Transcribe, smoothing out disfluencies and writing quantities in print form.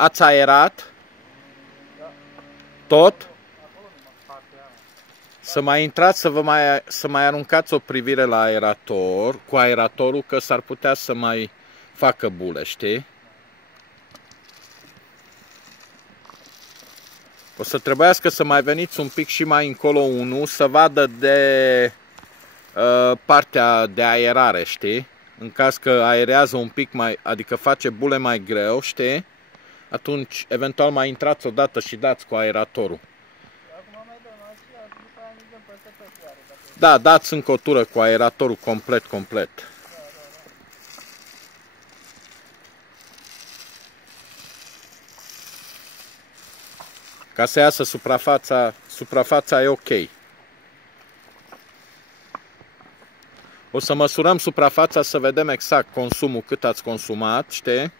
Ați aerat? Tot? Să mai intrați, să mai aruncați o privire la aerator, cu aeratorul, că s-ar putea să mai facă bule, știi? O să trebuiască să mai veniți un pic și mai încolo unul, să vadă de partea de aerare, știi? În caz că aerează un pic mai, adică face bule mai greu, știi? Atunci, eventual mai intrați odată și dați cu aeratorul. Da, dați încă o tură cu aeratorul complet. Ca să iasă suprafața e ok. O să măsurăm suprafața să vedem exact consumul, cât ați consumat, știi?